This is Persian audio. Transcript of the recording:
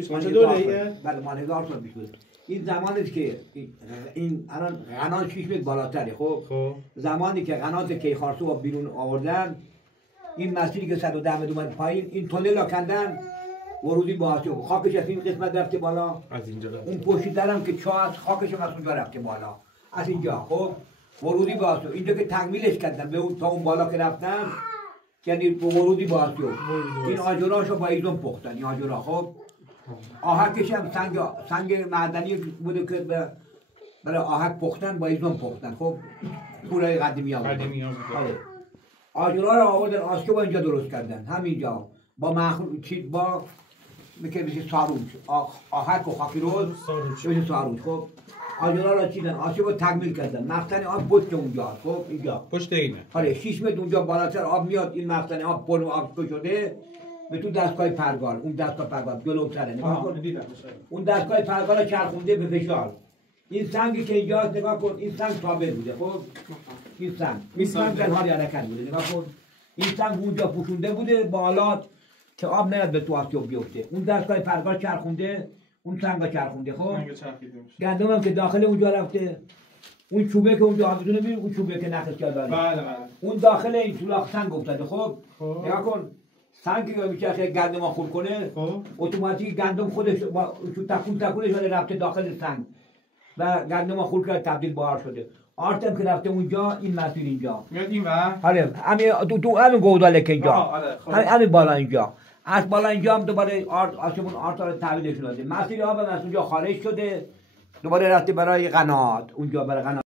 پیش مال دوره؟ بله مال 1000 سال پیش بود. این زمانی که این الان قنات 6 متر بالاتره. خب زمانی که قنات کیخارسو بیرون آوردن، این مسیری که 110 متر اومد پایین، این تونل را کندن، ورودی باعث شد خاکش از این قسمت رفته بالا، از اینجا رفته. اون پشت درم که چاه از خاکش از اونجا رفته بالا، از اینجا. خب ورودی باعث شد اینجا که تکمیلش کردن به اون تا اون بالا که رفتن، یعنی ورودی باعث شد. این آجراشو با ایزون پختن. این آجرا خب آهکش هم سنگ معدنی بوده که برای آهک پختن، با ایزون پختن. خب پولای قدیمی ها بود. آجرا رو آوردن آسکو با اینجا درست کردن، همینجا با با میشه ساروج، آهک و خاکی روز میشه ساروج. خب آجرا رو چیدن، آسکو رو تکمیل کردن. مقطن آب پشت اونجا. خب اینجا پشت اینه. آره 6 متر اونجا بالاتر آب میاد، این مقطن آب پر آب شده به تو دستگاه پرگار. اون دستگاه پرگار جلوتره، نگاه کن. اون دستگاه پرگار رو چرخونده به فشار. این سنگی که اینجاست نگاه کن، این سنگ ثابت بوده. خب این سنگ در حال حرکت بوده. نگاه کن این سنگ اونجا پوشونده بوده بالات که آب نیاد به تو آسیاب بیفته. اون دستگاه پرگار چرخونده، اون سنگ چرخونده. خب گندم هم که داخل اونجا رفته، اون چوبه که اونجا آبیدونه ببین، اون چوبه که نخش کرده. بله. اون داخل این سوراخ سنگ افتاده. خب نگاه کن، سنگی که میچرخه گندم خورد کنه، اتوماتیک گندم خودش با تکونش رفته داخل سنگ و گندم خورد کرده، تبدیل به آرد شده. آرتم که رفته اونجا، این مسیر اینجا میاد این ور. آره همین گوداله که اینجا، همین بالا اینجا، از بالا اینجا هم دوباره آسمون آرد رو تحویل شده. مسیر آب از اونجا خارج شده، دوباره رفته برای قنات، اونجا برای قنات.